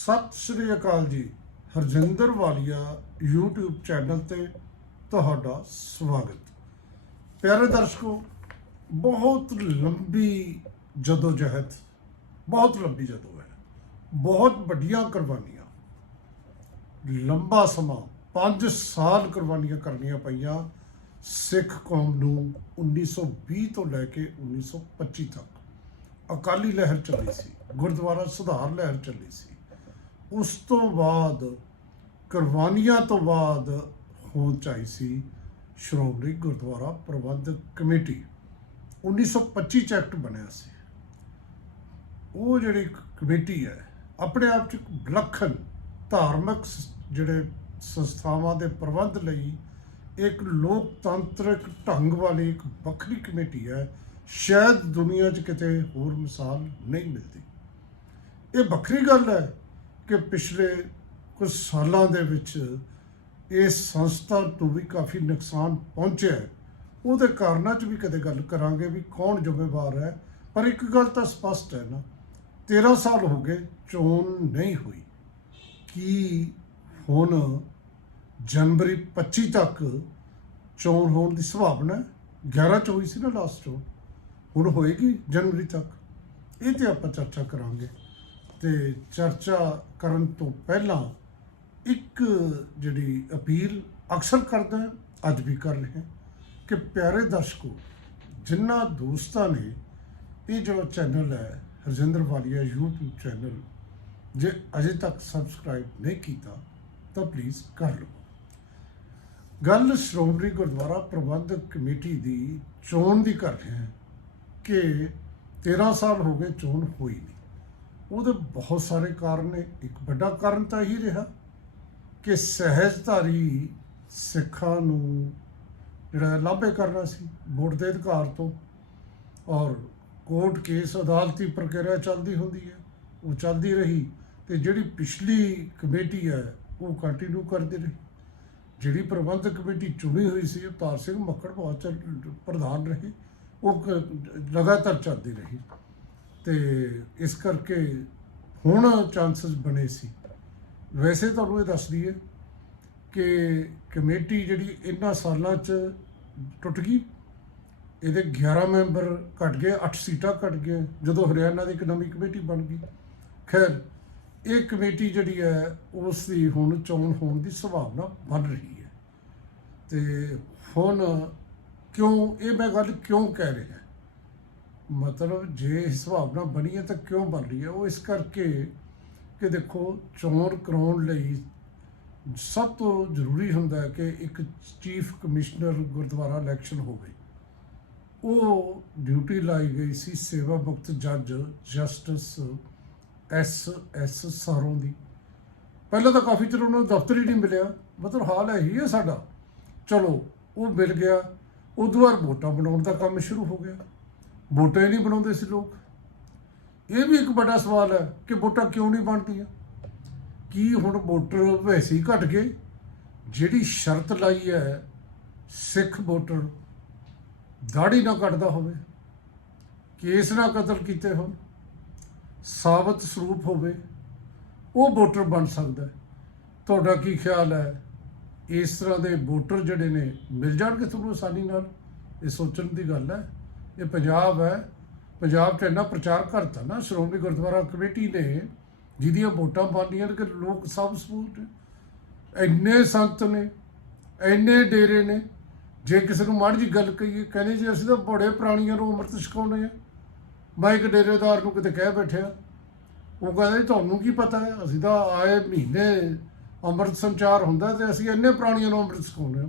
ਸਤਿ ਸ੍ਰੀ ਅਕਾਲ ਜੀ। ਹਰਜਿੰਦਰ ਵਾਲੀਆ YouTube channel ਤੇ ਤੁਹਾਡਾ ਸਵਾਗਤ। ਪਿਆਰੇ ਦਰਸ਼ਕੋ, ਬਹੁਤ ਲੰਬੀ ਜਦੋਜਹਿਦ, ਬਹੁਤ ਲੰਬੀ ਜਦੋਂ ਹੈ ਬਹੁਤ ਵੱਡੀਆਂ ਕੁਰਬਾਨੀਆਂ। ਲੰਬਾ ਸਮਾਂ 5 ਸਾਲ ਕੁਰਬਾਨੀਆਂ ਕਰਨੀਆਂ ਪਈਆਂ ਸਿੱਖ ਕੌਮ ਨੂੰ 1920 ਤੋਂ ਲੈ ਕੇ 1925 ਤੱਕ। ਅਕਾਲੀ ਲਹਿਰ ਚੱਲੀ ਸੀ, ਗੁਰਦੁਆਰਾ ਸੁਧਾਰ ਲਹਿਰ ਚੱਲੀ ਸੀ। ਉਸ ਤੋਂ ਬਾਅਦ, ਕੁਰਬਾਨੀਆਂ ਤੋਂ ਬਾਅਦ ਹੋਂਦ ਚਾਹੀ ਸੀ ਸ਼੍ਰੋਮਣੀ ਗੁਰਦੁਆਰਾ ਪ੍ਰਬੰਧਕ ਕਮੇਟੀ। 1925 ਚ ਐਕਟ ਬਣਿਆ ਸੀ। ਉਹ ਜਿਹੜੀ ਕਮੇਟੀ ਹੈ, ਆਪਣੇ ਆਪ ਚ ਇੱਕ ਵਿਲੱਖਣ ਧਾਰਮਿਕ ਸ- ਜਿਹੜੇ ਸੰਸਥਾਵਾਂ ਦੇ ਪ੍ਰਬੰਧ ਲਈ ਇੱਕ ਲੋਕਤੰਤਰਿਕ ਢੰਗ ਵਾਲੀ ਇੱਕ ਵੱਖਰੀ ਕਮੇਟੀ ਹੈ, ਸ਼ਾਇਦ ਦੁਨੀਆ 'ਚ ਕਿਤੇ ਹੋਰ ਮਿਸਾਲ ਨਹੀਂ ਮਿਲਦੀ। ਇਹ ਵੱਖਰੀ ਗੱਲ ਹੈ ਕਿ ਪਿਛਲੇ ਕੁਝ ਸਾਲਾਂ ਦੇ ਵਿੱਚ ਇਸ ਸੰਸਥਾ ਤੋਂ ਵੀ ਕਾਫੀ ਨੁਕਸਾਨ ਪਹੁੰਚਿਆ ਉਹਦੇ ਕਾਰਨਾਂ 'ਚ ਵੀ ਕਦੇ ਗੱਲ ਕਰਾਂਗੇ ਵੀ ਕੌਣ ਜ਼ਿੰਮੇਵਾਰ ਹੈ। ਪਰ ਇੱਕ ਗੱਲ ਤਾਂ ਸਪਸ਼ਟ ਹੈ ਨਾ 13 ਸਾਲ ਹੋ ਗਏ, ਚੋਣ ਨਹੀਂ ਹੋਈ। ਕੀ ਹੁਣ ਜਨਵਰੀ 25 ਤੱਕ ਚੋਣ ਹੋਣ ਦੀ ਸੰਭਾਵਨਾ ਹੈ? 11 ਚ ਹੋਈ ਸੀ ਨਾ ਲਾਸਟ ਚੋਣ। ਹੁਣ ਹੋਏਗੀ ਜਨਵਰੀ ਤੱਕ। ਇਹ ਤੇ ਆਪਾਂ ਚਰਚਾ ਕਰਾਂਗੇ। ਤੇ ਚਰਚਾ ਕਰਨ ਤੋਂ ਪਹਿਲਾਂ ਇੱਕ ਜਿਹੜੀ ਅਪੀਲ ਅਕਸਰ ਕਰਦਾ ਅੱਜ ਵੀ ਕਰ ਰਹੇ ਹਾਂ, ਕਿ ਪਿਆਰੇ ਦਰਸ਼ਕੋ ਜਿਨ੍ਹਾਂ ਦੋਸਤਾਂ ਨੇ, ਇਹ ਜੋ ਚੈਨਲ ਹੈ, ਹਰਜਿੰਦਰ ਵਾਲੀਆ YouTube ਚੈਨਲ ਜੇ ਅਜੇ ਤੱਕ ਸਬਸਕ੍ਰਾਈਬ ਨਹੀਂ ਕੀਤਾ, ਤਾਂ ਪਲੀਜ਼ ਕਰ ਲਓ ਗੱਲ ਸ਼੍ਰੋਮਣੀ ਗੁਰਦੁਆਰਾ ਪ੍ਰਬੰਧਕ ਕਮੇਟੀ ਦੀ ਚੋਣ ਦੀ ਕਰ ਰਹੇ ਹਾਂ, ਕਿ 13 ਸਾਲ ਹੋ ਗਏ ਚੋਣ ਹੋਈ ਨਹੀਂ। ਉਹਦੇ ਬਹੁਤ ਸਾਰੇ ਕਾਰਨ ਨੇ। ਇੱਕ ਵੱਡਾ ਕਾਰਨ ਤਾਂ ਇਹੀ ਰਿਹਾ ਕਿ ਸਹਿਜਧਾਰੀ ਸਿੱਖਾਂ ਨੂੰ ਜਿਹੜਾ ਲਾਭੇ ਕਰਨਾ ਸੀ, ਵੋਟ ਦੇ ਅਧਿਕਾਰ ਤੋਂ। ਔਰ ਕੋਰਟ ਕੇਸ ਅਦਾਲਤੀ ਪ੍ਰਕਿਰਿਆ ਚੱਲਦੀ ਹੁੰਦੀ ਹੈ, ਉਹ ਚੱਲਦੀ ਰਹੀ ਤੇ ਜਿਹੜੀ ਪਿਛਲੀ ਕਮੇਟੀ ਹੈ, ਉਹ ਕੰਟੀਨਿਊ ਕਰਦੀ ਰਹੀ। ਜਿਹੜੀ ਪ੍ਰਬੰਧਕ ਕਮੇਟੀ ਚੁਣੀ ਹੋਈ ਸੀ, ਅਵਤਾਰ ਸਿੰਘ ਮੱਕੜ ਬਹੁਤ ਚਿਰ ਪ੍ਰਧਾਨ ਰਹੇ, ਉਹ ਕ- ਲਗਾਤਾਰ ਚੱਲਦੀ ਰਹੀ। ਤੇ ਇਸ ਕਰਕੇ ਹੁਣ ਚਾਂਸਸ ਬਣੇ ਸੀ। ਵੈਸੇ ਤੁਹਾਨੂੰ ਇਹ ਦੱਸ ਦਈਏ ਕਿ ਕਮੇਟੀ ਜਿਹੜੀ ਇਹਨਾਂ ਸਾਲਾਂ 'ਚ ਟੁੱਟ ਗਈ, ਇਹਦੇ 11 ਮੈਂਬਰ ਘਟ ਗਏ 8 ਸੀਟਾਂ ਘਟ ਗਏ ਜਦੋਂ ਹਰਿਆਣਾ ਦੀ ਇੱਕ ਨਵੀਂ ਕਮੇਟੀ ਬਣ ਗਈ। ਖੈਰ, ਇਹ ਕਮੇਟੀ ਜਿਹੜੀ ਹੈ, ਉਸ ਦੀ ਹੁਣ ਚੋਣ ਹੋਣ ਦੀ ਸੰਭਾਵਨਾ ਬਣ ਰਹੀ ਹੈ। ਤੇ ਹੁਣ ਕਿਉਂ, ਇਹ ਮੈਂ ਗੱਲ ਕਿਉਂ ਕਹਿ ਰਿਹਾ? ਮਤਲਬ ਜੇ ਇਸ ਸੰਭਾਵਨਾ ਬਣੀ ਹੈ ਤਾਂ ਕਿਉਂ ਬਣ ਰਹੀ ਹੈ? ਉਹ ਇਸ ਕਰਕੇ ਕਿ ਦੇਖੋ, ਚੋਣ ਕਰਾਉਣ ਲਈ ਸਭ ਤੋਂ ਜ਼ਰੂਰੀ ਹੁੰਦਾ ਹੈ ਕਿ ਇੱਕ ਚੀਫ ਕਮਿਸ਼ਨਰ ਗੁਰਦੁਆਰਾ ਇਲੈਕਸ਼ਨ ਹੋਵੇ। ਉਹ ਡਿਊਟੀ ਲਾਈ ਗਈ ਸੀ ਸੇਵਾ ਮੁਕਤ ਜੱਜ ਜਸਟਿਸ ਐਸ ਐਸ ਸਾਰੋਂ ਦੀ। ਪਹਿਲਾਂ ਤਾਂ ਕਾਫੀ ਚਿਰ ਉਹਨਾਂ ਨੂੰ ਦਫ਼ਤਰ ਹੀ ਨਹੀਂ ਮਿਲਿਆ। ਮਤਲਬ ਹਾਲ ਇਹੀ ਹੈ ਸਾਡਾ। ਚਲੋ, ਉਹ ਮਿਲ ਗਿਆ। ਉਦੋਂ ਬਾਅਦ ਵੋਟਾਂ ਬਣਾਉਣ ਦਾ ਕੰਮ ਸ਼ੁਰੂ ਹੋ ਗਿਆ। ਵੋਟਾਂ ਹੀ ਨਹੀਂ ਬਣਾਉਂਦੇ ਸੀ ਲੋਕ। ਇਹ ਵੀ ਇੱਕ ਵੱਡਾ ਸਵਾਲ ਹੈ ਕਿ ਵੋਟਾਂ ਕਿਉਂ ਨਹੀਂ ਬਣਦੀਆਂ? ਕੀ ਹੁਣ ਵੋਟਰ ਵੈਸੇ ਹੀ ਘਟ ਗਏ? ਜਿਹੜੀ ਸ਼ਰਤ ਲਾਈ ਹੈ, ਸਿੱਖ ਵੋਟਰ ਦਾੜੀ ਨਾ ਕੱਟਦਾ ਹੋਵੇ, ਕੇਸ ਨਾ ਕਤਲ ਕੀਤੇ ਹੋਣ, ਸਾਬਤ ਸਰੂਪ ਹੋਵੇ, ਉਹ ਵੋਟਰ ਬਣ ਸਕਦਾ ਤੁਹਾਡਾ ਕੀ ਖਿਆਲ ਹੈ? ਇਸ ਤਰ੍ਹਾਂ ਦੇ ਵੋਟਰ ਜਿਹੜੇ ਨੇ, ਮਿਲ ਜਾਣਗੇ ਤੁਹਾਨੂੰ ਆਸਾਨੀ ਨਾਲ? ਇਹ ਸੋਚਣ ਦੀ ਗੱਲ ਹੈ। ਇਹ ਪੰਜਾਬ ਹੈ। ਪੰਜਾਬ 'ਚ ਇੰਨਾ ਪ੍ਰਚਾਰ ਕਰਤਾ ਨਾ, ਸ਼੍ਰੋਮਣੀ ਗੁਰਦੁਆਰਾ ਕਮੇਟੀ ਨੇ, ਜਿਹਦੀਆਂ ਵੋਟਾਂ ਪਾਉਂਦੀਆਂ ਨੇ ਕਿ ਲੋਕ ਸਭ ਸਬੂਤ ਹੈ। ਇੰਨੇ ਸੰਤ ਨੇ, ਇੰਨੇ ਡੇਰੇ ਨੇ। ਜੇ ਕਿਸੇ ਨੂੰ ਮਾੜੀ ਜੀ ਗੱਲ ਕਹੀਏ, ਕਹਿੰਦੇ ਜੀ ਅਸੀਂ ਤਾਂ ਬੜੇ ਪ੍ਰਾਣੀਆਂ ਨੂੰ ਅੰਮ੍ਰਿਤ ਛਕਾਉਂਦੇ ਆ ਮੈਂ ਇੱਕ ਡੇਰੇਦਾਰ ਨੂੰ ਕਿਤੇ ਕਹਿ ਬੈਠਿਆ, ਉਹ ਕਹਿੰਦਾ ਜੀ ਤੁਹਾਨੂੰ ਕੀ ਪਤਾ ਹੈ, ਅਸੀਂ ਤਾਂ ਆਏ ਮਹੀਨੇ ਅੰਮ੍ਰਿਤ ਸੰਚਾਰ ਹੁੰਦਾ ਤੇ ਅਸੀਂ ਇੰਨੇ ਪ੍ਰਾਣੀਆਂ ਨੂੰ ਅੰਮ੍ਰਿਤ ਛਕਾਉਂਦੇ ਹਾਂ।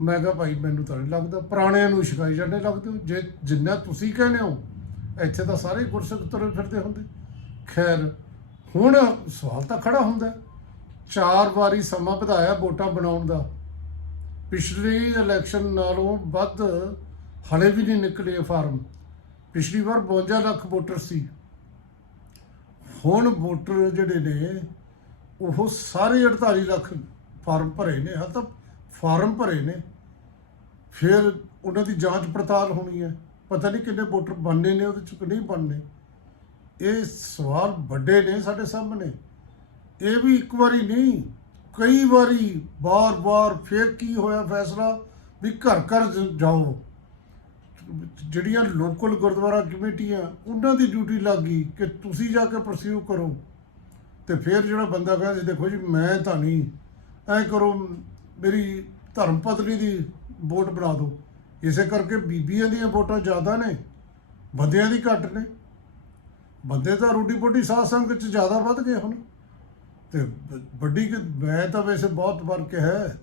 ਮੈਂ ਕਿਹਾ ਭਾਈ, ਮੈਨੂੰ ਤਾਂ ਨਹੀਂ ਲੱਗਦਾ। ਪੁਰਾਣਿਆਂ ਨੂੰ ਛਕਾਈ ਜਾਂਦੇ ਲੱਗਦੇ ਹੋ। ਜੇ ਜਿੰਨਾ ਤੁਸੀਂ ਕਹਿੰਦੇ ਹੋ, ਇੱਥੇ ਤਾਂ ਸਾਰੇ ਗੁਰਸਿੱਖ ਤੁਰੇ ਫਿਰਦੇ ਹੁੰਦੇ। ਖੈਰ, ਹੁਣ ਸਵਾਲ ਤਾਂ ਖੜਾ ਹੁੰਦਾ ਚਾਰ ਵਾਰੀ ਸਮਾਂ ਵਧਾਇਆ ਵੋਟਾਂ ਬਣਾਉਣ ਦਾ। ਪਿਛਲੀ ਇਲੈਕਸ਼ਨ ਨਾਲੋਂ ਵੱਧ ਹਲੇ ਵੀ ਨਹੀਂ ਨਿਕਲੇ ਫਾਰਮ। ਪਿਛਲੀ ਵਾਰ 52 ਲੱਖ ਵੋਟਰ ਸੀ। ਹੁਣ ਵੋਟਰ ਜਿਹੜੇ ਨੇ, ਉਹ ਸਾਰੇ 48 ਲੱਖ ਫਾਰਮ ਭਰੇ ਨੇ। ਹਾਲ ਤਾਂ ਫਾਰਮ ਭਰੇ ਨੇ। ਫਿਰ ਉਹਨਾਂ ਦੀ ਜਾਂਚ ਪੜਤਾਲ ਹੋਣੀ ਹੈ। ਪਤਾ ਨਹੀਂ ਕਿੰਨੇ ਵੋਟਰ ਬਣਨੇ ਨੇ, ਉਹਦੇ ਚ ਕਿ ਨਹੀਂ ਬਣਨੇ। ਇਹ ਸਵਾਲ ਵੱਡੇ ਨੇ ਸਾਡੇ ਸਾਹਮਣੇ। ਇਹ ਵੀ ਇੱਕ ਵਾਰੀ ਨਹੀਂ, ਕਈ ਵਾਰੀ ਬਾਰ-ਬਾਰ ਫਿਰ ਕੀ ਹੋਇਆ ਫੈਸਲਾ ਵੀ ਘਰ ਘਰ ਜਾਓ। ਜਿਹੜੀਆਂ ਲੋਕਲ ਗੁਰਦੁਆਰਾ ਕਮੇਟੀਆਂ, ਉਹਨਾਂ ਦੀ ਡਿਊਟੀ ਲੱਗ ਗਈ ਕਿ ਤੁਸੀਂ ਜਾ ਕੇ ਪਰਸਿਊ ਕਰੋ। ਤੇ ਫਿਰ ਜਿਹੜਾ ਬੰਦਾ ਕਹਿੰਦਾ ਸੀ, ਦੇਖੋ ਜੀ, ਮੈਂ ਤਾਂ ਨਹੀਂ। ਐ ਕਰੋ ਮੇਰੀ ਧਰਮ ਪਤਨੀ ਦੀ ਵੋਟ ਬਣਾ ਦਿਓ। ਇਸੇ ਕਰਕੇ ਬੀਬੀਆਂ ਦੀਆਂ ਵੋਟਾਂ ਜ਼ਿਆਦਾ ਨੇ, ਬੰਦਿਆਂ ਦੀ ਘੱਟ ਨੇ। ਬੰਦੇ ਤਾਂ ਰੋਟੀ ਪੋਟੀ ਸਾਧ ਸੰਗਤ ਚ ਜ਼ਿਆਦਾ ਵੱਧ ਗਏ ਹੁਣ। ਤੇ ਬ- ਵੱਡੀ ਕਿ ਮੈਂ ਤਾਂ ਵੈਸੇ ਬਹੁਤ ਫ਼ਰਕ ਹੈ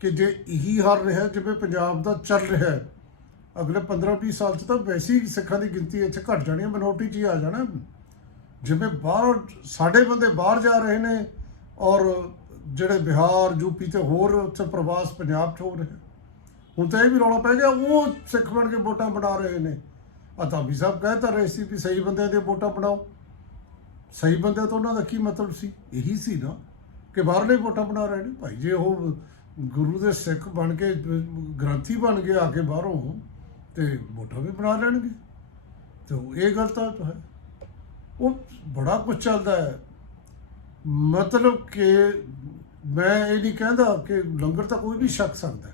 ਕਿ ਜੇ ਇਹੀ ਹਾਲ ਰਿਹਾ, ਜਿਵੇਂ ਪੰਜਾਬ ਦਾ ਚੱਲ ਰਿਹਾ ਅਗਲੇ 15-20 ਸਾਲ ਚ ਤਾਂ ਵੈਸੇ ਹੀ ਸਿੱਖਾਂ ਦੀ ਗਿਣਤੀ ਇੱਥੇ ਘਟ ਜਾਣੀ ਹੈ ਮਿਨੋਰਟੀ ਚ ਹੀ ਆ ਜਾਣਾ। ਜਿਵੇਂ ਬਾਹਰ, ਸਾਡੇ ਬੰਦੇ ਬਾਹਰ ਜਾ ਰਹੇ ਨੇ ਔਰ ਜਿਹੜੇ ਬਿਹਾਰ ਯੂਪੀ ਤੇ ਹੋਰ ਉੱਥੇ ਪ੍ਰਵਾਸ ਪੰਜਾਬ ਚ ਹੋ ਰਹੇ ਹੁਣ ਤਾਂ ਇਹ ਵੀ ਰੌਲਾ ਪੈ ਗਿਆ, ਉਹ ਸਿੱਖ ਬਣ ਕੇ ਵੋਟਾਂ ਬਣਾ ਰਹੇ ਨੇ। ਅਤਾਬੀ ਸਾਹਿਬ ਕਹਿ ਤਾਂ ਰਹੇ ਸੀ ਵੀ ਸਹੀ ਬੰਦਿਆਂ ਦੀਆਂ ਵੋਟਾਂ ਬਣਾਓ ਸਹੀ ਬੰਦੇ ਤੋਂ ਉਹਨਾਂ ਦਾ ਕੀ ਮਤਲਬ ਸੀ? ਇਹੀ ਸੀ ਨਾ ਕਿ ਬਾਹਰਲੇ ਵੋਟਾਂ ਬਣਾ ਰਹੇ ਨੇ। ਭਾਈ ਜੇ ਉਹ ਗੁਰੂ ਦੇ ਸਿੱਖ ਬਣ ਕੇ, ਗ੍ਰੰਥੀ ਬਣ ਕੇ ਆ ਕੇ ਬਾਹਰੋਂ ਤੇ ਵੋਟਾਂ ਵੀ ਬਣਾ ਲੈਣਗੇ। ਤੇ ਇਹ ਗੱਲ ਤਾਂ ਹੈ। ਉਹ ਬੜਾ ਕੁਝ ਚੱਲਦਾ ਹੈ। ਮਤਲਬ ਕਿ ਮੈਂ ਇਹ ਨਹੀਂ ਕਹਿੰਦਾ ਕਿ ਲੰਗਰ ਤਾਂ ਕੋਈ ਵੀ ਛਕ ਸਕਦਾ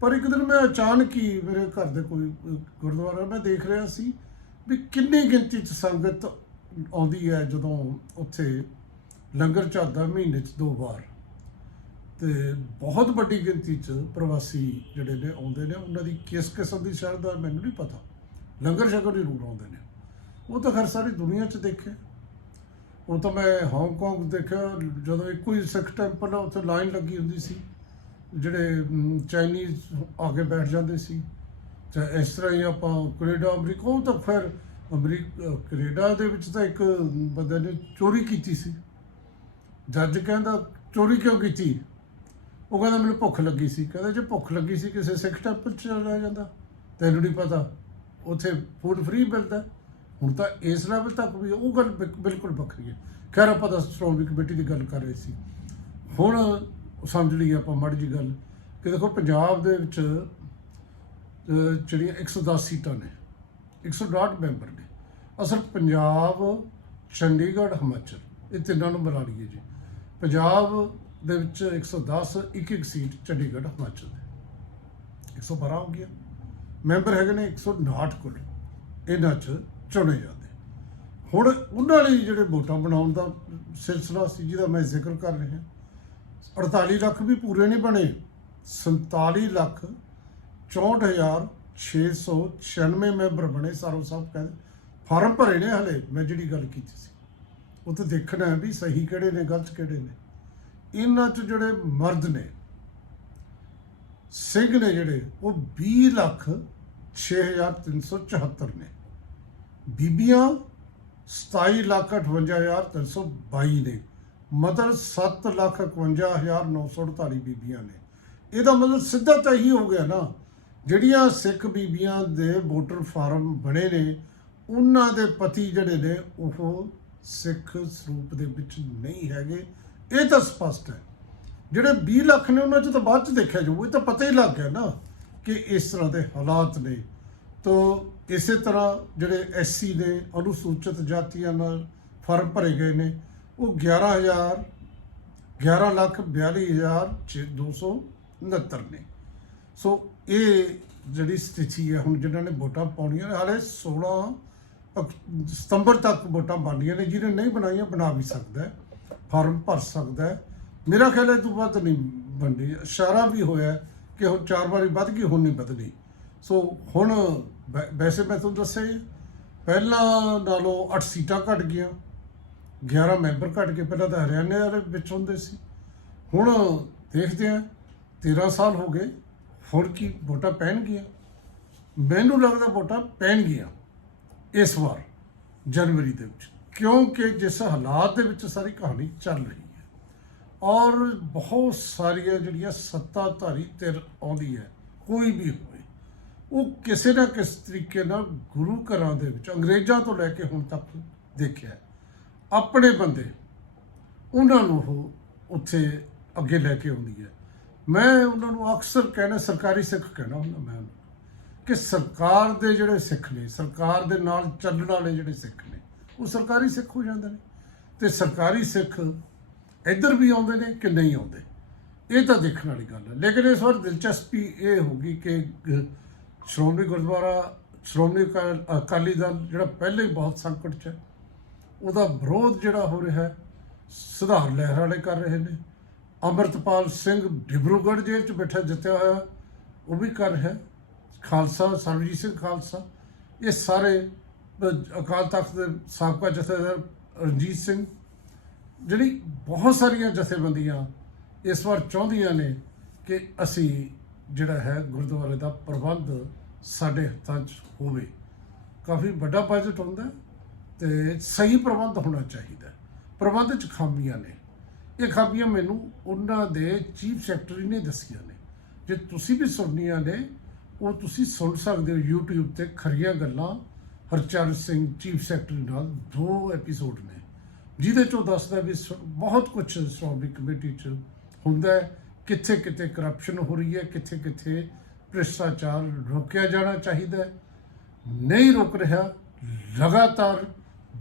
ਪਰ ਇੱਕ ਦਿਨ ਮੈਂ ਅਚਾਨਕ ਹੀ ਮੇਰੇ ਘਰ ਦੇ ਕੋਈ ਗੁਰਦੁਆਰਾ ਮੈਂ ਦੇਖ ਰਿਹਾ ਸੀ ਵੀ ਕਿੰਨੀ ਗਿਣਤੀ ਚ ਸੰਗਤ ਆਉਂਦੀ ਹੈ ਜਦੋਂ ਉੱਥੇ ਲੰਗਰ ਚੱਲਦਾ ਮਹੀਨੇ ਚ ਦੋ ਵਾਰ। ਤੇ ਬਹੁਤ ਵੱਡੀ ਗਿਣਤੀ ਚ ਪ੍ਰਵਾਸੀ ਜਿਹੜੇ ਨੇ ਆਉਂਦੇ ਨੇ, ਉਹਨਾਂ ਦੀ ਕਿਸ ਕਿਸਮ ਦੀ ਸ਼ਰਧਾ ਮੈਨੂੰ ਨਹੀਂ ਪਤਾ। ਲੰਗਰ ਛਕਣ ਜ਼ਰੂਰ ਆਉਂਦੇ ਨੇ। ਉਹ ਤਾਂ ਖੈਰ ਸਾਰੀ ਦੁਨੀਆ 'ਚ ਦੇਖਿਆ ਉਹ ਤਾਂ ਮੈਂ ਹਾਂਗਕਾਂਗ ਦੇਖਿਆ, ਜਦੋਂ ਇੱਕੋ ਹੀ ਸਿੱਖ ਟੈਂਪਲ ਆ, ਉੱਥੇ ਲਾਈਨ ਲੱਗੀ ਹੁੰਦੀ ਸੀ। ਜਿਹੜੇ ਚਾਈਨੀਜ਼ ਆ ਕੇ ਬੈਠ ਜਾਂਦੇ ਸੀ। ਤੇ ਇਸ ਤਰ੍ਹਾਂ ਹੀ ਆਪਾਂ ਕੈਨੇਡਾ, ਅਮਰੀਕਾ, ਉਹ ਤਾਂ ਫਿਰ ਅਮਰੀਕਾ ਕੈਨੇਡਾ ਦੇ ਵਿੱਚ ਤਾਂ ਇੱਕ ਬੰਦੇ ਨੇ ਚੋਰੀ ਕੀਤੀ ਸੀ। ਜੱਜ ਕਹਿੰਦਾ, ਚੋਰੀ ਕਿਉਂ ਕੀਤੀ? ਉਹ ਕਹਿੰਦਾ, ਮੈਨੂੰ ਭੁੱਖ ਲੱਗੀ ਸੀ। ਕਹਿੰਦਾ, ਜੇ ਭੁੱਖ ਲੱਗੀ ਸੀ, ਕਿਸੇ ਸਿੱਖ ਟੈਂਪਲ ਚ ਚਲਾ ਜਾਂਦਾ। ਤੈਨੂੰ ਨਹੀਂ ਪਤਾ, ਉੱਥੇ ਫੂਡ ਫ੍ਰੀ ਮਿਲਦਾ। ਹੁਣ ਤਾਂ ਇਸ ਲੈਵਲ ਤੱਕ ਵੀ ਉਹ ਗੱਲ ਬਿਲ- ਬਿਲਕੁਲ ਵੱਖਰੀ ਹੈ। ਖੈਰ ਆਪਾਂ ਤਾਂ ਸ਼੍ਰੋਮਣੀ ਕਮੇਟੀ ਦੀ ਗੱਲ ਕਰ ਰਹੇ ਸੀ। ਹੁਣ ਸਮਝ ਲਈਏ ਆਪਾਂ ਮਾੜੀ ਜੀ ਗੱਲ ਕਿ ਦੇਖੋ ਪੰਜਾਬ ਦੇ ਵਿੱਚ ਅਹ, ਜਿਹੜੀਆਂ 110 ਸੀਟਾਂ ਨੇ 168 ਮੈਂਬਰ ਨੇ। ਅਸਲ ਪੰਜਾਬ ਚੰਡੀਗੜ੍ਹ ਹਿਮਾਚਲ ਇਹ ਤਿੰਨਾਂ ਨੂੰ ਮਿਲਾ ਲਈਏ ਜੀ। ਪੰਜਾਬ ਦੇ ਵਿੱਚ 110 ਇੱਕ ਇੱਕ ਸੀਟ ਚੰਡੀਗੜ੍ਹ ਹਿਮਾਚਲ ਦੇ। 112 ਹੋ ਗਿਆ ਮੈਂਬਰ ਹੈਗੇ ਨੇ 159 ਕੁੱਲ। ਇਹਨਾਂ 'ਚ ਚੁਣੇ ਜਾਂਦੇ। ਹੁਣ ਉਹਨਾਂ ਲਈ ਜਿਹੜੇ ਵੋਟਾਂ ਬਣਾਉਣ ਦਾ ਸਿਲਸਿਲਾ ਸੀ ਜਿਹਦਾ ਮੈਂ ਜ਼ਿਕਰ ਕਰ ਰਿਹਾ। 48 ਲੱਖ ਵੀ ਪੂਰੇ ਨਹੀਂ ਬਣੇ। 47 ਲੱਖ 64696 ਮੈਂਬਰ ਬਣੇ ਸਾਰੋ ਸਾਹਿਬ ਕਹਿੰਦੇ ਫਾਰਮ ਭਰੇ ਨੇ ਹਲੇ, ਮੈਂ ਜਿਹੜੀ ਗੱਲ ਕੀਤੀ ਸੀ। ਉਹ ਤਾਂ ਦੇਖਣਾ ਹੈ ਵੀ ਸਹੀ ਕਿਹੜੇ ਨੇ, ਗਲਤ ਕਿਹੜੇ ਨੇ। ਇਹਨਾਂ 'ਚ ਜਿਹੜੇ ਮਰਦ ਨੇ, ਸਿੰਘ ਨੇ ਜਿਹੜੇ, ਉਹ 20 ਲੱਖ 6374 ਨੇ। ਬੀਬੀਆਂ 27 ਲੱਖ 58322 ਨੇ, ਮਤਲਬ 7 ਲੱਖ 51948 ਬੀਬੀਆਂ ਨੇ। ਇਹਦਾ ਮਤਲਬ ਸਿੱਧਾ ਤਾਂ ਇਹੀ ਹੋ ਗਿਆ ਨਾ। ਜਿਹੜੀਆਂ ਸਿੱਖ ਬੀਬੀਆਂ ਦੇ ਵੋਟਰ ਫਾਰਮ ਬਣੇ ਨੇ, ਉਹਨਾਂ ਦੇ ਪਤੀ ਜਿਹੜੇ ਨੇ, ਉਹ ਸਿੱਖ ਸਰੂਪ ਦੇ ਵਿੱਚ ਨਹੀਂ ਹੈਗੇ। ਇਹ ਤਾਂ ਸਪਸ਼ਟ ਹੈ। ਜਿਹੜੇ 20 ਲੱਖ ਨੇ, ਉਹਨਾਂ 'ਚ ਤਾਂ ਬਾਅਦ 'ਚ ਦੇਖਿਆ ਜਾਊ। ਇਹ ਤਾਂ ਪਤਾ ਹੀ ਲੱਗ ਗਿਆ ਨਾ ਕਿ ਇਸ ਤਰ੍ਹਾਂ ਦੇ ਹਾਲਾਤ ਨੇ। ਤੋ ਇਸੇ ਤਰ੍ਹਾਂ ਜਿਹੜੇ ਐਸਸੀ ਨੇ, ਅਨੁਸੂਚਿਤ ਜਾਤੀਆਂ ਨਾਲ ਫਾਰਮ ਭਰੇ ਗਏ ਨੇ, ਉਹ 11000 11 ਲੱਖ 42269 ਨੇ। ਸੋ ਇਹ ਜਿਹੜੀ ਸਥਿਤੀ ਹੈ, ਹੁਣ ਜਿਨ੍ਹਾਂ ਨੇ ਵੋਟਾਂ ਪਾਉਣੀਆਂ ਨੇ, ਹਾਲੇ 16 ਅਕ- ਸਤੰਬਰ ਤੱਕ ਵੋਟਾਂ ਬਣਨੀਆਂ ਨੇ, ਜਿਹਨੇ ਨਹੀਂ ਬਣਾਈਆਂ, ਬਣਾ ਵੀ ਸਕਦਾ ਹੈ, ਫਾਰਮ ਭਰ ਸਕਦਾ ਹੈ। ਮੇਰਾ ਖਿਆਲ ਹੈ ਇਹ ਤੋਂ ਵੱਧ ਨਹੀਂ ਬਣਨੀ ਇਸ਼ਾਰਾ ਵੀ ਹੋਇਆ ਕਿ ਹੁਣ ਚਾਰ ਵਾਰੀ ਵੱਧ ਗਈ, ਹੁਣ ਨਹੀਂ ਬਦਲੀ ਸੋ ਹੁਣ ਵੈਸੇ ਮੈਂ ਤੁਹਾਨੂੰ ਦੱਸਿਆ ਹੀ ਪਹਿਲਾਂ ਨਾਲੋਂ 8 ਸੀਟਾਂ ਘਟ ਗਈਆਂ 11 ਮੈਂਬਰ ਘਟ ਗਏ, ਪਹਿਲਾਂ ਤਾਂ ਹਰਿਆਣੇ ਵਾਲੇ ਵਿੱਚ ਹੁੰਦੇ ਸੀ। ਹੁਣ ਦੇਖਦੇ ਆ 13 ਸਾਲ ਹੋ ਗਏ, ਹੁਣ ਕੀ ਵੋਟਾਂ ਪੈਣਗੀਆਂ ਮੈਨੂੰ ਲੱਗਦਾ ਵੋਟਾਂ ਪੈਣਗੀਆਂ ਇਸ ਵਾਰ, ਜਨਵਰੀ ਦੇ ਵਿੱਚ, ਕਿਉਂਕਿ ਜਿਸ ਹਾਲਾਤ ਦੇ ਵਿੱਚ ਸਾਰੀ ਕਹਾਣੀ ਚੱਲ ਰਹੀ ਹੈ, ਔਰ ਬਹੁਤ ਸਾਰੀਆਂ ਜਿਹੜੀਆਂ ਸੱਤਾਧਾਰੀ ਧਿਰ ਆਉਂਦੀ ਹੈ, ਕੋਈ ਵੀ ਹੋਵੇ ਉਹ ਕਿਸੇ ਨਾ ਕਿਸ ਤਰੀਕੇ ਨਾਲ ਗੁਰੂ ਘਰਾਂ ਦੇ ਵਿੱਚ, ਅੰਗਰੇਜ਼ਾਂ ਤੋਂ ਲੈ ਕੇ ਹੁਣ ਤੱਕ ਦੇਖਿਆ, ਆਪਣੇ ਬੰਦੇ, ਉਹਨਾਂ ਨੂੰ ਉਹ ਉੱਥੇ ਅੱਗੇ ਲੈ ਕੇ ਆਉਂਦੀ ਹੈ। ਮੈਂ ਉਹਨਾਂ ਨੂੰ ਅਕਸਰ ਕਹਿਣਾ, ਸਰਕਾਰੀ ਸਿੱਖ ਕਹਿਣਾ ਹੁੰਦਾ ਮੈਂ ਉਹਨੂੰ ਕਿ ਸਰਕਾਰ ਦੇ ਜਿਹੜੇ ਸਿੱਖ ਨੇ, ਸਰਕਾਰ ਦੇ ਨਾਲ ਚੱਲਣ ਵਾਲੇ ਜਿਹੜੇ ਸਿੱਖ ਨੇ, ਉਹ ਸਰਕਾਰੀ ਸਿੱਖ ਹੋ ਜਾਂਦੇ ਨੇ। ਤੇ ਸਰਕਾਰੀ ਸਿੱਖ ਇੱਧਰ ਵੀ ਆਉਂਦੇ ਨੇ ਕਿ ਨਹੀਂ ਆਉਂਦੇ? ਇਹ ਤਾਂ ਦੇਖਣ ਵਾਲੀ ਗੱਲ ਹੈ। ਲੇਕਿਨ ਇਸ ਵਾਰ ਦਿਲਚਸਪੀ ਇਹ ਹੋਗੀ ਕਿ ਸ਼੍ਰੋਮਣੀ ਗੁਰਦੁਆਰਾ, ਸ਼੍ਰੋਮਣੀ ਅਕਾ- ਅਕਾਲੀ ਦਲ ਜਿਹੜਾ ਪਹਿਲਾਂ ਹੀ ਬਹੁਤ ਸੰਕਟ 'ਚ ਹੈ, ਉਹਦਾ ਵਿਰੋਧ ਜਿਹੜਾ ਹੋ ਰਿਹਾ ਹੈ, ਸੁਧਾਰ ਲਹਿਰ ਵਾਲੇ ਕਰ ਰਹੇ ਨੇ। ਅਮਰਤਪਾਲ ਸਿੰਘ ਡਿਬਰੂਗੜ੍ਹ ਜੇਲ੍ਹ 'ਚ ਬੈਠਾ, ਜਿੱਤਿਆ ਹੋਇਆ, ਉਹ ਵੀ ਕਰ ਰਿਹਾ। ਖਾਲਸਾ, ਸਰਬਜੀਤ ਸਿੰਘ ਖਾਲਸਾ, ਇਹ ਸਾਰੇ ਅਕਾਲ ਤਖਤ ਦੇ ਸਾਬਕਾ ਜਥੇਦਾਰ ਰਣਜੀਤ ਸਿੰਘ, ਜਿਹੜੀ ਬਹੁਤ ਸਾਰੀਆਂ ਜਥੇਬੰਦੀਆਂ ਇਸ ਵਾਰ ਚਾਹੁੰਦੀਆਂ ਨੇ ਕਿ ਅਸੀਂ ਜਿਹੜਾ ਹੈ ਗੁਰਦੁਆਰੇ ਦਾ ਪ੍ਰਬੰਧ ਸਾਡੇ ਹੱਥਾਂ 'ਚ ਹੋਵੇ। ਕਾਫੀ ਵੱਡਾ ਬਜਟ ਹੁੰਦਾ ਹੈ ਤੇ ਸਹੀ ਪ੍ਰਬੰਧ ਹੋਣਾ ਚਾਹੀਦਾ। ਪ੍ਰਬੰਧ 'ਚ ਖਾਮੀਆਂ ਨੇ। ਇਹ ਖਾਮੀਆਂ ਮੈਨੂੰ ਉਹਨਾਂ ਦੇ ਚੀਫ ਸੈਕਟਰੀ ਨੇ ਦੱਸੀਆਂ ਨੇ। ਜੇ ਤੁਸੀਂ ਵੀ ਸੁਣਨੀਆਂ ਨੇ, ਉਹ ਤੁਸੀਂ ਸੁਣ ਸਕਦੇ ਹੋ YouTube ਤੇ ਖਰੀਆਂ ਗੱਲਾਂ। ਹਰਚਰਨ ਸਿੰਘ ਚੀਫ ਸੈਕਟਰੀ ਨਾਲ ਦੋ ਐਪੀਸੋਡ ਨੇ। ਜਿਹਦੇ ਚੋਂ ਦੱਸਦਾ ਵੀ ਸ- ਬਹੁਤ ਕੁਝ ਸ਼੍ਰੋਮਣੀ ਕਮੇਟੀ 'ਚ ਹੁੰਦਾ ਹੈ। ਕਿੱਥੇ ਕਿੱਥੇ ਕਰਪਸ਼ਨ ਹੋ ਰਹੀ ਹੈ ਕਿੱਥੇ ਕਿੱਥੇ ਭ੍ਰਿਸ਼ਟਾਚਾਰ ਰੋਕਿਆ ਜਾਣਾ ਚਾਹੀਦਾ ਨਹੀਂ ਰੁਕ ਰਿਹਾ, ਲਗਾਤਾਰ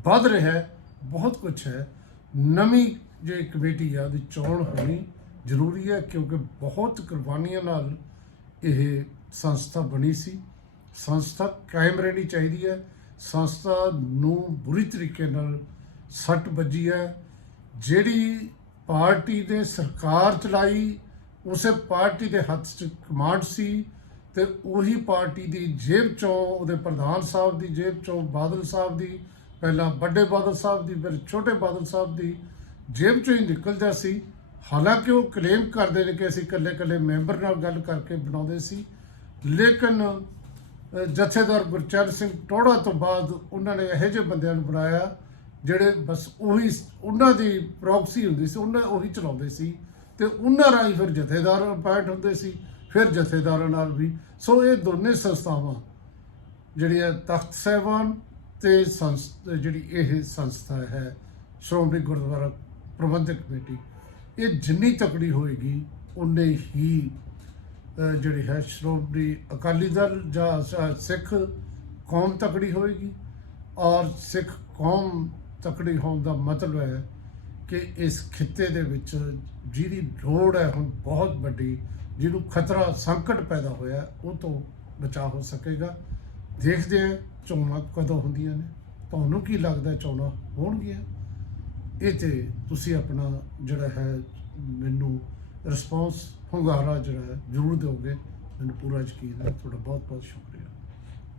ਵੱਧ ਰਿਹਾ ਬਹੁਤ ਕੁਝ ਹੈ। ਨਵੀਂ ਜੇ ਕਮੇਟੀ ਆ ਦੀ ਚੋਣ ਹੋਣੀ ਜ਼ਰੂਰੀ ਹੈ, ਕਿਉਂਕਿ ਬਹੁਤ ਕੁਰਬਾਨੀਆਂ ਨਾਲ ਇਹ ਸੰਸਥਾ ਬਣੀ ਸੀ। ਸੰਸਥਾ ਕਾਇਮ ਰਹਿਣੀ ਚਾਹੀਦੀ ਹੈ, ਸੰਸਥਾ ਨੂੰ ਬੁਰੀ ਤਰੀਕੇ ਨਾਲ ਸੱਟ ਵੱਜੀ ਹੈ। ਜਿਹੜੀ ਪਾਰਟੀ ਨੇ ਸਰਕਾਰ ਚਲਾਈ ਉਸੇ ਪਾਰਟੀ ਦੇ ਹੱਥ 'ਚ ਕਮਾਂਡ ਸੀ ਤੇ ਉਹੀ ਪਾਰਟੀ ਦੀ ਜੇਬ ਚੋਂ ਉਹਦੇ ਪ੍ਰਧਾਨ ਸਾਹਿਬ ਦੀ ਜੇਬ ਚੋਂ ਬਾਦਲ ਸਾਹਿਬ ਦੀ, ਪਹਿਲਾਂ ਵੱਡੇ ਬਾਦਲ ਸਾਹਿਬ ਦੀ, ਫਿਰ ਛੋਟੇ ਬਾਦਲ ਸਾਹਿਬ ਦੀ ਜੇਬ ਚੋਂ ਹੀ ਨਿਕਲਦਾ ਸੀ। ਹਾਲਾਂਕਿ ਉਹ ਕਲੇਮ ਕਰਦੇ ਨੇ ਕਿ ਅਸੀਂ ਇਕੱਲੇ-ਇਕੱਲੇ ਮੈਂਬਰ ਨਾਲ ਗੱਲ ਕਰਕੇ ਬਣਾਉਂਦੇ ਸੀ। ਲੇਕਿਨ ਜਥੇਦਾਰ ਗੁਰਚਰਨ ਸਿੰਘ ਟੋੜਾ ਤੋਂ ਬਾਅਦ ਉਹਨਾਂ ਨੇ ਇਹੋ ਜਿਹੇ ਬੰਦਿਆਂ ਨੂੰ ਬਣਾਇਆ ਜਿਹੜੇ ਬਸ ਉਹੀ, ਉਹਨਾਂ ਦੀ ਪ੍ਰੋਕਸੀ ਹੁੰਦੀ ਸੀ, ਉਹਨਾਂ ਉਹੀ ਚਲਾਉਂਦੇ ਸੀ। ਤੇ ਉਹਨਾਂ ਰਾਹੀਂ ਫਿਰ ਜਥੇਦਾਰ ਅਪਾਇੰਟ ਹੁੰਦੇ ਸੀ, ਫਿਰ ਜਥੇਦਾਰਾਂ ਨਾਲ ਵੀ। ਸੋ ਇਹ ਦੋਨੇ ਸੰਸਥਾਵਾਂ ਜਿਹੜੀਆਂ ਤਖਤ ਸਾਹਿਬਾਨ ਤੇ ਸੰਸ- ਜਿਹੜੀ ਇਹ ਸੰਸਥਾ ਹੈ, ਸ਼੍ਰੋਮਣੀ ਗੁਰਦੁਆਰਾ ਪ੍ਰਬੰਧਕ ਕਮੇਟੀ, ਇਹ ਜਿੰਨੀ ਤਕੜੀ ਹੋਏਗੀ ਉਨੇ ਹੀ ਜਿਹੜੀ ਹੈ ਸ਼੍ਰੋਮਣੀ ਅਕਾਲੀ ਦਲ ਜਾਂ ਸਿੱਖ ਕੌਮ ਤਕੜੀ ਹੋਏਗੀ। ਔਰ ਸਿੱਖ ਕੌਮ ਤਕੜੀ ਹੋਣ ਦਾ ਮਤਲਬ ਹੈ ਕਿ ਇਸ ਖਿੱਤੇ ਦੇ ਵਿੱਚ ਜਿਹਦੀ ਲੋੜ ਹੈ, ਹੁਣ ਬਹੁਤ ਵੱਡੀ, ਜਿਹਨੂੰ ਖਤਰਾ, ਸੰਕਟ ਪੈਦਾ ਹੋਇਆ, ਉਹ ਤੋਂ ਬਚਾਅ ਹੋ ਸਕੇਗਾ। ਦੇਖਦੇ ਹਾਂ ਚੋਣਾਂ ਕਦੋਂ ਹੁੰਦੀਆਂ ਨੇ। ਤੁਹਾਨੂੰ ਕੀ ਲੱਗਦਾ ਚੋਣਾਂ ਹੋਣਗੀਆਂ? ਇਹ ਤੇ ਤੁਸੀਂ ਆਪਣਾ ਜਿਹੜਾ ਹੈ, ਮੈਨੂੰ ਰਿਸਪੌਂਸ ਹੁੰਗਾਰਾ ਜਿਹੜਾ ਹੈ, ਜ਼ਰੂਰ ਦਿਓਗੇ। ਮੈਨੂੰ ਪੂਰਾ ਯਕੀਨ ਹੈ। ਤੁਹਾਡਾ ਬਹੁਤ ਬਹੁਤ ਸ਼ੁਕਰੀਆ।